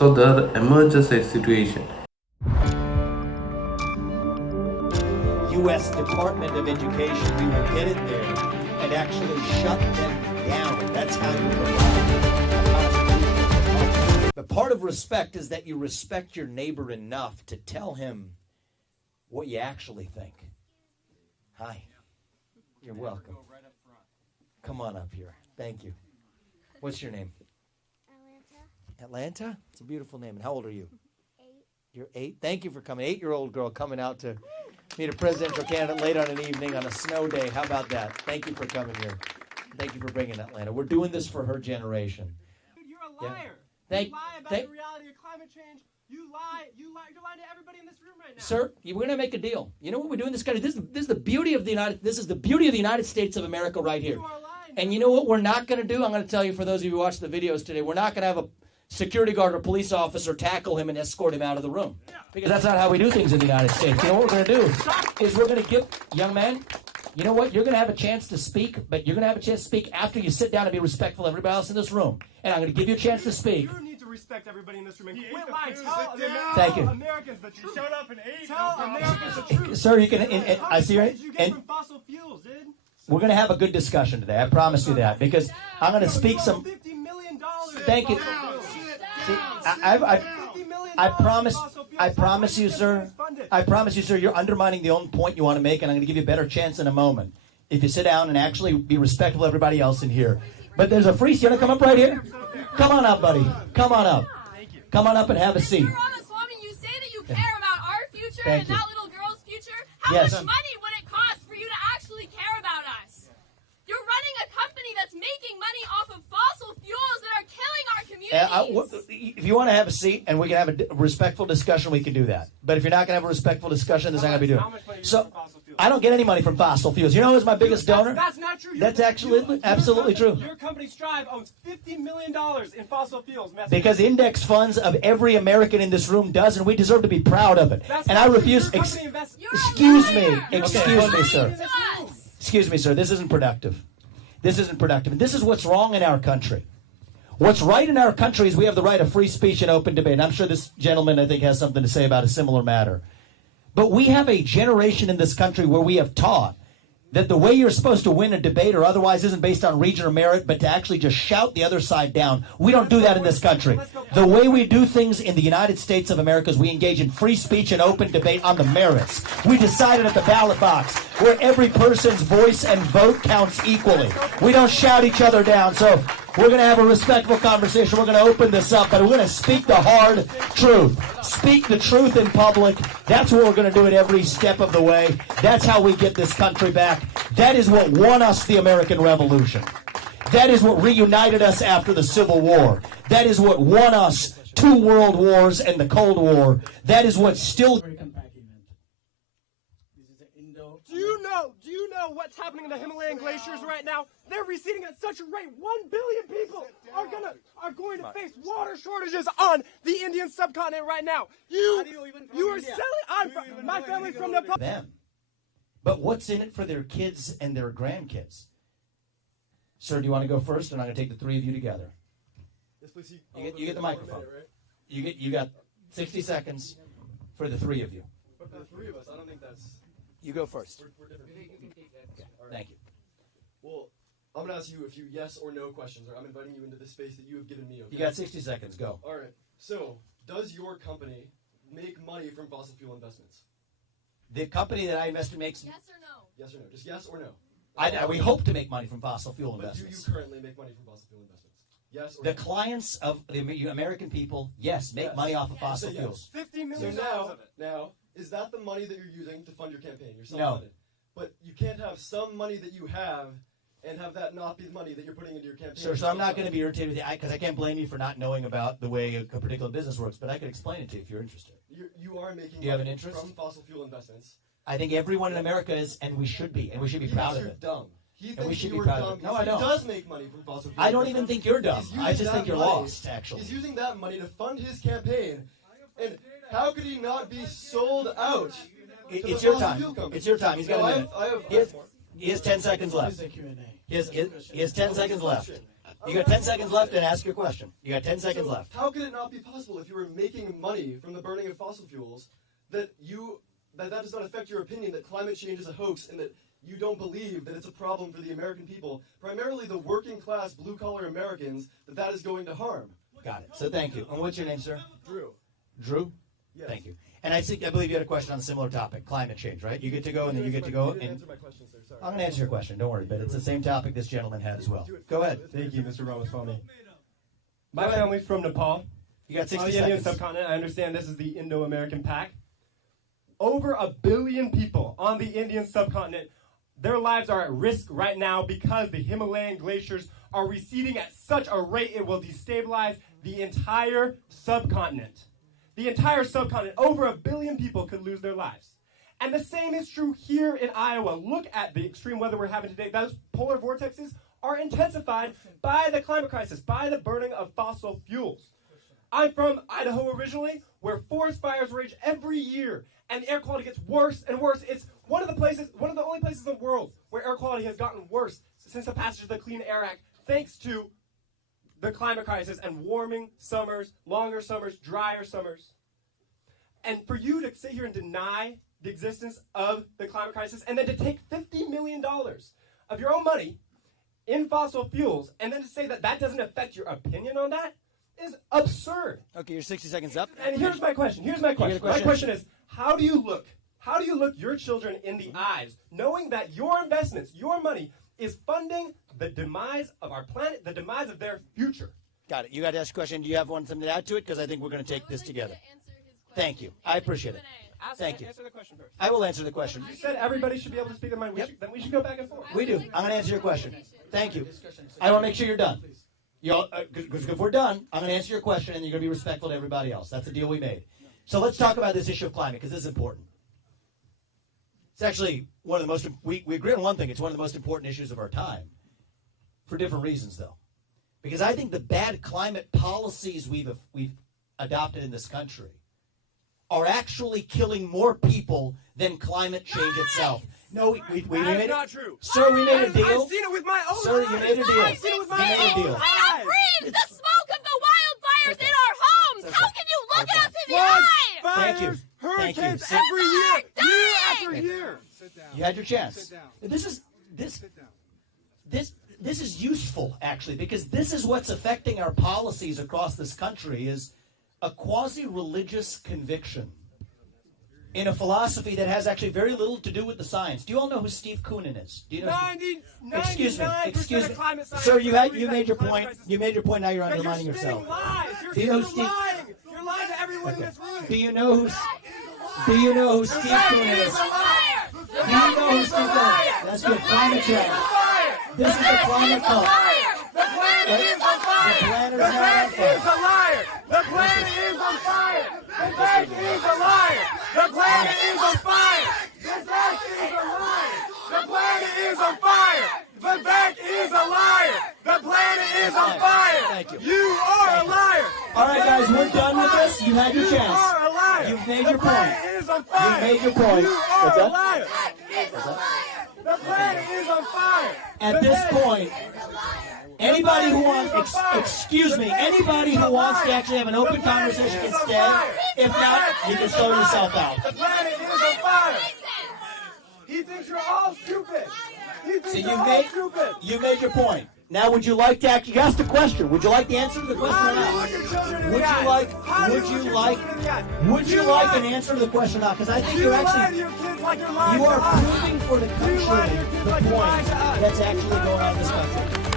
So there emerges a situation. U.S. Department of Education, we will get it there and actually shut them down. That's how you provide a constitution. But part of respect is that you respect your neighbor enough to tell him what you actually think. Hi. You're welcome. Come on up here. Thank you. What's your name? Atlanta? It's a beautiful name. And how old are you? 8. You're 8? Thank you for coming. 8-year-old girl coming out to meet a presidential candidate late on an evening on a snow day. How about that? Thank you for coming here. Thank you for bringing Atlanta. We're doing this for her generation. Dude, you're a liar. Yeah. You lie about the reality of climate change. You lie. You're lying to everybody in this room right now. Sir, we're going to make a deal. You know what we're doing in this country? This is the beauty of the United States of America right here. You are lying. And you know what we're not going to do? I'm going to tell you, for those of you who watch the videos today, we're not going to have a security guard or police officer tackle him and escort him out of the room. Because that's not how we do things in the United States. You know what we're going to do is we're going to give, young man, you know what? You're going to have a chance to speak, but you're going to have a chance to speak after you sit down and be respectful of everybody else in this room. And I'm going to give you a chance to speak. You need to respect everybody in this room and quit lying. Thank you. Tell Americans the truth. Shut up and ate. Tell Americans the truth. Sir, you can, I see right. Did you get from fossil fuels, dude? We're going to have a good discussion today. I promise you that, because I'm going to speak some. $50 million. Thank you. See, I promise you, sir. I promise you, sir, you're undermining the only point you want to make, and I'm going to give you a better chance in a moment if you sit down and actually be respectful of everybody else in here. But there's a free seat. You want to come up right here? Come on up, buddy. Come on up. Come on up and have a seat. Ramaswamy, you say that you care about our future Thank and you. that little girl's future. How Yes. much money would it cost for you to actually care about us? You're running a company that's making money off of fossil fuels that are killing our communities. If you want to have a seat and we can have a respectful discussion, we can do that. But if you're not going to have a respectful discussion, there's not going to be How doing. much money do you So get from fossil fuels? I don't get any money from fossil fuels. You know who's my biggest donor? That's not true. That's actually absolutely true. Your company Strive owns $50 million in fossil fuels. Because index funds of every American in this room does, and we deserve to be proud of it. That's And I not true. refuse. Your company invests- You're a Excuse liar. me. You're Excuse me, lying sir. to us. Excuse me, sir. This isn't productive. This isn't productive. And this is what's wrong in our country. What's right in our country is we have the right of free speech and open debate. And I'm sure this gentleman, I think, has something to say about a similar matter. But we have a generation in this country where we have taught that the way you're supposed to win a debate or otherwise isn't based on region or merit, but to actually just shout the other side down. We don't do that in this country. The way we do things in the United States of America is we engage in free speech and open debate on the merits. We decided at the ballot box where every person's voice and vote counts equally. We don't shout each other down. So we're going to have a respectful conversation. We're going to open this up, but we're going to speak the hard truth. Speak the truth in public. That's what we're going to do at every step of the way. That's how we get this country back. That is what won us the American Revolution. That is what reunited us after the Civil War. That is what won us 2 world wars and the Cold War. That is what still... Do you know what's happening in the Himalayan glaciers right now? They're receding at such a rate. 1 billion people are going to face water shortages on the Indian subcontinent right now. You are selling. My family's from Nepal. them. But what's in it for their kids and their grandkids? Sir, do you want to go first, and I'm going to take the 3 of you together? Yes, please. You get the microphone. You got 60 seconds for the 3 of you. But for the 3 of us, I don't think that's... You go first. We're different. Right. Thank you. Well, I'm going to ask you a few yes or no questions, or I'm inviting you into the space that you have given me, okay? You got 60 seconds. Go. All right. So, does your company make money from fossil fuel investments? The company that I invest in makes... Yes or no? Yes or no? Just yes or no? we hope to make money from fossil fuel But do investments. you currently make money from fossil fuel investments? Yes or The no? clients of the American people, yes, make Yes. money off of Yes. fossil Say yes. fuels. $50 So million now, of it. is that the money that you're using to fund your campaign? You're No. self-funded. But you can't have some money that you have and have that not be the money that you're putting into your campaign. Sir, so I'm not going to be irritated with you, because I can't blame you for not knowing about the way a particular business works, but I could explain it to you if you're interested. You are making Do you have money an interest? from fossil fuel investments. I think everyone in America is, and we should be proud of You're it. dumb. He we thinks should you be are proud of dumb it. No, because I don't. He does make money from fossil fuel I don't even think you're dumb. He's using I just that think you're money- lost, actually. He's using that money to fund his campaign. And how could he not be sold out? It's your time. It's your time. He's got a minute. I have He has 10 seconds left. He has 10 seconds left. You got 10 seconds left and ask your question. You got 10 seconds So left. How could it not be possible if you were making money from the burning of fossil fuels that that does not affect your opinion that climate change is a hoax and that you don't believe that it's a problem for the American people, primarily the working class blue collar Americans, that is going to harm? Got it. So thank you. And what's your name, sir? Drew. Drew? Yes. Thank you. And I believe you had a question on a similar topic, climate change, right? You get to go and then you get to go. You didn't And answer my question, sir. Sorry. I'm going to answer your question. Don't worry, but it's the same topic this gentleman had as well. Go ahead. Thank you, Mr. Ramaswamy. My family's from Nepal. You got On 60 the Indian seconds. subcontinent, I understand this is the Indo-American pact. Over 1 billion people on the Indian subcontinent, their lives are at risk right now because the Himalayan glaciers are receding at such a rate it will destabilize the entire subcontinent. The entire subcontinent, over 1 billion people could lose their lives. And the same is true here in Iowa. Look at the extreme weather we're having today. Those polar vortexes are intensified by the climate crisis, by the burning of fossil fuels. I'm from Idaho originally, where forest fires rage every year, and the air quality gets worse and worse. It's one of the only places in the world where air quality has gotten worse since the passage of the Clean Air Act, thanks to the climate crisis and warming summers, longer summers, drier summers. And for you to sit here and deny the existence of the climate crisis and then to take $50 million of your own money in fossil fuels and then to say that that doesn't affect your opinion on that is absurd. Okay, your 60 seconds up. And here's my question. My question is, how do you look your children in the eyes, knowing that your investments, your money, is funding the demise of our planet, the demise of their future? Got it. You got to ask a question. Do you have something to add to it? Because I think we're going to take this together. Thank you. I appreciate it. Thank you. Answer the question first. I will answer the question. You said everybody should be able to speak their mind. Then we should go back and forth. We do. I'm going to answer your question. Thank you. I want to make sure you're done. Because if we're done, I'm going to answer your question, and you're going to be respectful to everybody else. That's the deal we made. So let's talk about this issue of climate, because this is important. It's actually one of the most, we agree on one thing, it's one of the most important issues of our time. For different reasons, though. Because I think the bad climate policies we've adopted in this country are actually killing more people than climate change itself. No, we made it. not true. Sir, we made a deal. I've seen it with my own Sir, eyes. you made a deal. I've seen it with You my made a own deal. eyes. I breathe the smoke of the wildfires in our homes. How can you look at us in the eye? Thank you. Hurricanes Thank you. every year, year Dying. after year. You had your chance. Sit down. This is useful, actually, because this is what's affecting our policies across this country is a quasi-religious conviction in a philosophy that has actually very little to do with the science. Do you all know who Steve Koonin is? Do you know? Excuse me. Sir, you made your point. You made your point. Now you're undermining yourself. Do you know who Steve? You're lying to everyone in this room. Do you know who Steve Koonin is? Do you know who Steve Koonin is? That's good. Climate change. This is the climate cult. The planet is on fire. The planet is a liar. The planet is on fire. The planet is a liar. The planet is on fire. Vivek is a liar. The planet is on fire. Vivek is a liar. The planet is on fire. Thank you. You are a liar. All right, guys, we're done with this. You had your You chance. are a liar. You've made your The planet point. is on fire. You made your point. You are What's a that? liar. The planet is on fire. At this point, anybody who wants, excuse me, anybody who wants to actually have an open conversation can stay. If not, you can throw yourself out. The planet is on fire. He thinks you're all stupid. He thinks So you're all stupid. you made your point. Now, would you like to actually, you asked a question. Would you like the answer to the question How or do you not? look your children in Would the eye? you like, How do would look you your like, children in the eye? would you like an answer to the question or not? Because I think You you're lie to actually, your kids like you're lying you to are us. proving for the You lie to country your kids the like you're lying point to us. that's actually going on in this country.